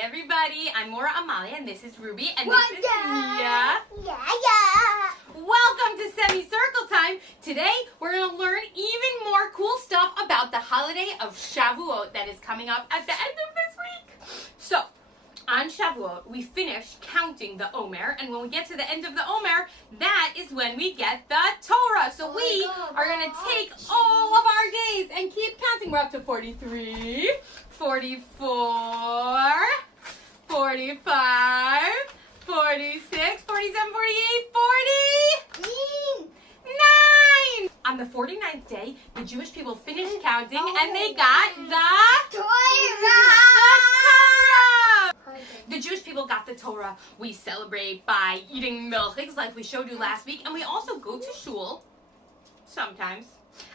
everybody. I'm Maura Amalia, and this is Ruby, and this is Mia. Yeah. Welcome to Semicircle Time. Today, we're going to learn even more cool stuff about the holiday of Shavuot that is coming up at the end of this week. So, on Shavuot, we finish counting the Omer, and when we get to the end of the Omer, that is when we get the Torah. So we are going to take all of our days and keep counting. We're up to 43, 44, 45, 46, 47, 48, 49! On the 49th day, the Jewish people finished counting, and they got the Torah. The Jewish people got the Torah. We celebrate by eating milchiks like we showed you last week, and we also go to shul sometimes.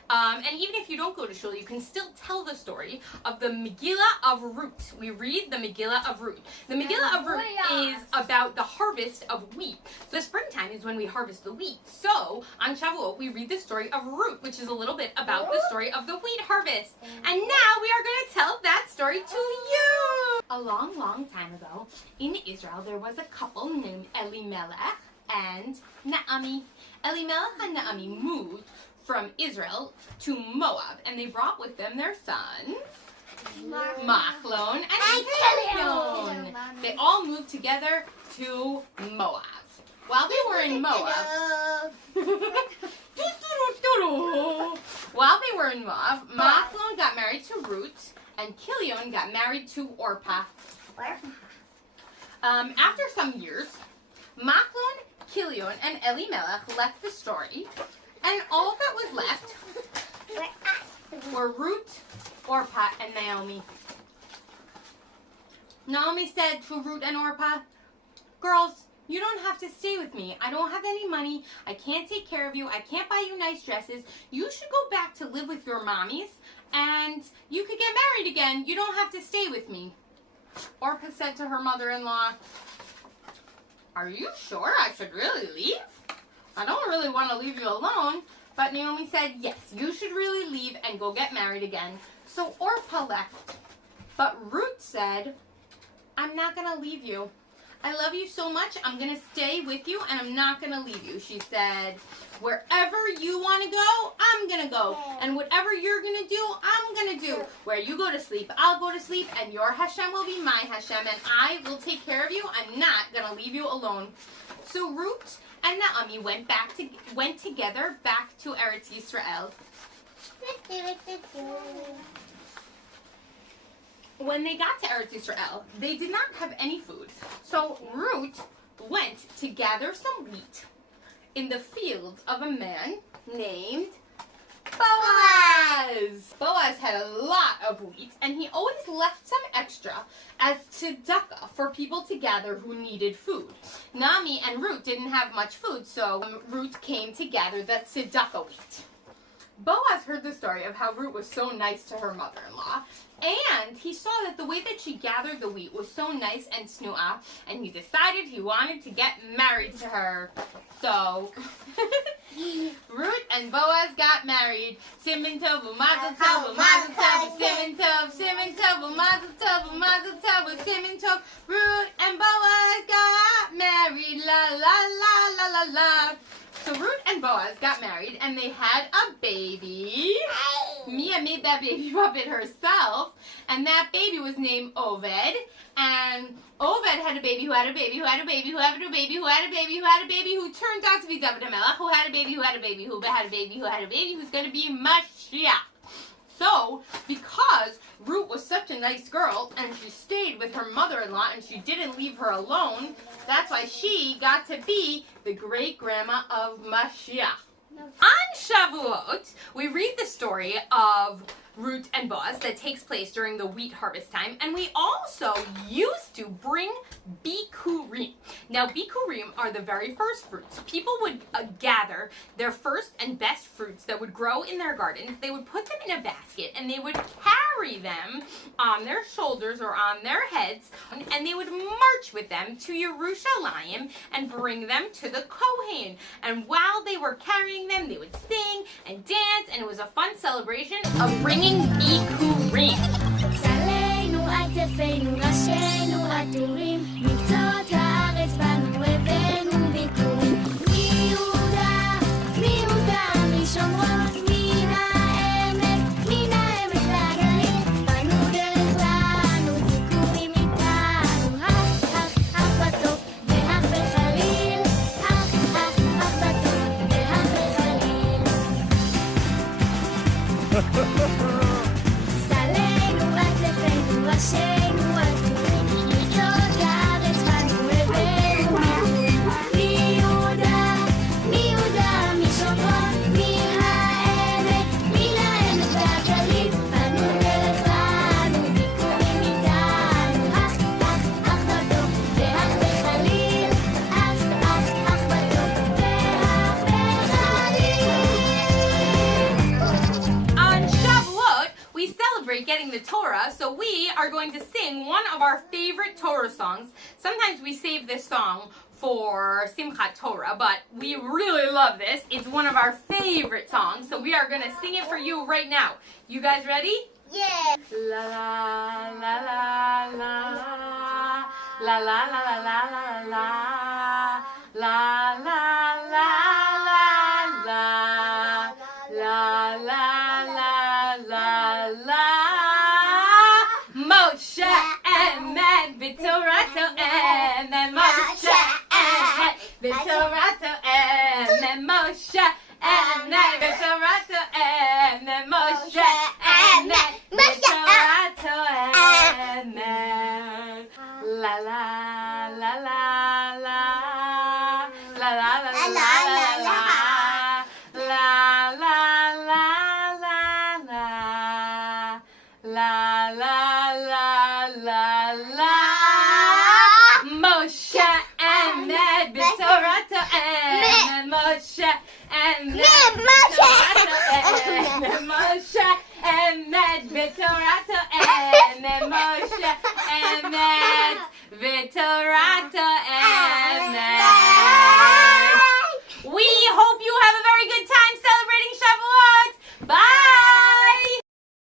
And even if you don't go to shul, you can still tell the story of the Megillah of Ruth. We read the Megillah of Ruth. The Megillah of Ruth is about the harvest of wheat. So the springtime is when we harvest the wheat. So on Shavuot, we read the story of Ruth, which is a little bit about the story of the wheat harvest. And now we are going to tell that story to you. A long, long time ago, in Israel, there was a couple named Elimelech and Naomi. Elimelech and Naomi moved from Israel to Moab, and they brought with them their sons, Machlon and Kilion. They all moved together to Moab. While they were in Moab, Machlon got married to Ruth, and Kilion got married to Orpah. After some years, Machlon, Kilion, and Elimelech left the story, and all that was left were Ruth, Orpah, and Naomi. Naomi said to Ruth and Orpah, "Girls, you don't have to stay with me. I don't have any money. I can't take care of you. I can't buy you nice dresses. You should go back to live with your mommies, and you could get married again. You don't have to stay with me." Orpah said to her mother-in-law, "Are you sure I should really leave? I don't really want to leave you alone." But Naomi said, "Yes, you should really leave and go get married again." So Orpah left. But Ruth said, "I'm not going to leave you. I love you so much, I'm going to stay with you, and I'm not going to leave you." She said, "Wherever you want to go, I'm going to go. And whatever you're going to do, I'm going to do. Where you go to sleep, I'll go to sleep, and your Hashem will be my Hashem, and I will take care of you. I'm not going to leave you alone." So Ruth and Naomi went together back to Eretz Yisrael. When they got to Eretz Yisrael, they did not have any food. So Ruth went to gather some wheat in the fields of a man named Boaz. Boaz had a lot of wheat, and he always left some extra as tzedakah for people to gather who needed food. Naomi and Ruth didn't have much food, so Ruth came to gather the tzedakah wheat. Boaz heard the story of how Ruth was so nice to her mother-in-law, and he saw that the way that she gathered the wheat was so nice and snu'ah, and he decided he wanted to get married to her. So, Ruth and Boaz got married. Siman tov u'mazel tov u'mazel tov u'siman tov, siman tov u'mazel tov u'mazel tov u'siman tov. Ruth and Boaz got married, la la la la la la. So Ruth and Boaz got married, and they had a baby. Mia made that baby puppet herself, and that baby was named Oved. And Oved had a baby who had a baby who had a baby who had a baby who had a baby who had a baby who turned out to be David HaMelech, who had a baby who had a baby who had a baby who had a baby who's going to be Mashiach. So, because Ruth was such a nice girl, and she stayed with her mother-in-law, and she didn't leave her alone, that's why she got to be the great-grandma of Mashiach. On Shavuot, we read the story of Ruth and Boaz that takes place during the wheat harvest time, and we also used to bring bikurim. Now, bikurim are the very first fruits. People would gather their first and best fruits that would grow in their gardens. They would put them in a basket, and they would carry them on their shoulders or on their heads, and they would march with them to Yerushalayim and bring them to the Kohen. And while they were carrying them, they would sing and dance, and it was a fun celebration of bringing bikurim. going to sing one of our favorite Torah songs. Sometimes we save this song for Simchat Torah, but we really love this. It's one of our favorite songs, so we are going to sing it for you right now. You guys ready? Yeah. La la la la la la la la la la la la la la la la la la. Moshe emet b'torato emet Moshe emet b'torato emet Moshe emet b'torato emet Moshe emet b'torato emet. La la la la la la la la la la la la la la la la la. Moshe emet b'torato emet Moshe emet b'torato emet Moshe emet b'torato emet Moshe emet b'torato emet.